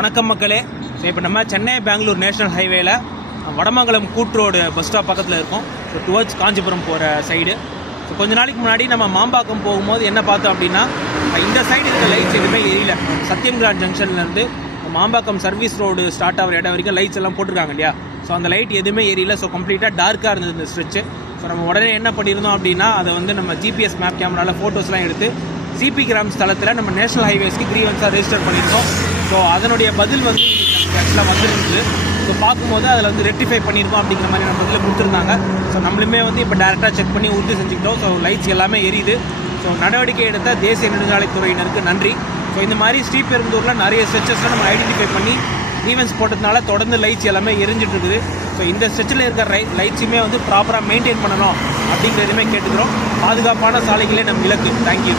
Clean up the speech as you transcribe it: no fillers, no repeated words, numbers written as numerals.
வணக்கம் மக்களே. ஸோ இப்போ நம்ம சென்னை பெங்களூர் நேஷனல் ஹைவேல வடமங்கலம் கூட்ரோடு பஸ் ஸ்டாப் பக்கத்தில் இருக்கோம். ஸோ டுவர்ட்ஸ் காஞ்சிபுரம் போகிற சைடு. ஸோ கொஞ்ச நாளைக்கு முன்னாடி நம்ம மாம்பாக்கம் போகும்போது என்ன பார்த்தோம் அப்படின்னா, இந்த சைடு இருக்க லைட்ஸ் எதுவுமே எரியல. சத்தியம் கிராண்ட் ஜங்ஷன்லேருந்து மாம்பாக்கம் சர்வீஸ் ரோடு ஸ்டார்ட் ஆகிற இடம் வரைக்கும் லைட்ஸ் எல்லாம் போட்டிருக்காங்க இல்லையா. ஸோ அந்த லைட் எதுவுமே எரியல. ஸோ கம்ப்ளீட்டாக டார்க்காக இருந்தது இந்த ஸ்ட்ரெச்சு. ஸோ நம்ம உடனே என்ன பண்ணியிருந்தோம் அப்படின்னா, அதை வந்து நம்ம ஜிபிஎஸ் மேப் கேமராவில் ஃபோட்டோஸ்லாம் எடுத்து சிபி கிராம் ஸ்தலத்தில் நம்ம நேஷனல் ஹைவேஸ்க்கு கிரீவன்ஸாக ரெஜிஸ்டர் பண்ணியிருக்கோம். ஸோ அதனுடைய பதில் வந்து நமக்கு ஆக்சுவலாக வந்துருந்துது. ஸோ பார்க்கும்போது அதில் வந்து ரெக்டிஃபை பண்ணியிருக்கோம் அப்படிங்கிற மாதிரி நம்ம பதில் கொடுத்துருந்தாங்க. ஸோ நம்மளுமே வந்து இப்போ டேரெக்டாக செக் பண்ணி உறுதி செஞ்சுக்கிட்டோம். ஸோ லைட்ஸ் எல்லாமே எரியுது. ஸோ நடவடிக்கை எடுத்த தேசிய நெடுஞ்சாலைத்துறையினருக்கு நன்றி. ஸோ இந்த மாதிரி ஸ்ரீபெரும்புதூரில் நிறைய ஸ்ட்ரெச்சஸ்லாம் நம்ம ஐடென்டிஃபை பண்ணி ஈவெண்ட்ஸ் போட்டதுனால தொடர்ந்து லைட்ஸ் எல்லாமே எரிஞ்சிட்டு இருக்குது. ஸோ இந்த ஸ்ட்ரெச்சில் இருக்கிற லைட்ஸுமே வந்து ப்ராப்பராக மெயின்டைன் பண்ணணும் அப்படிங்கிறதுமே கேட்டுக்கிறோம். பாதுகாப்பான சாலைகளே நம்ம இலக்கு. தேங்க்யூ.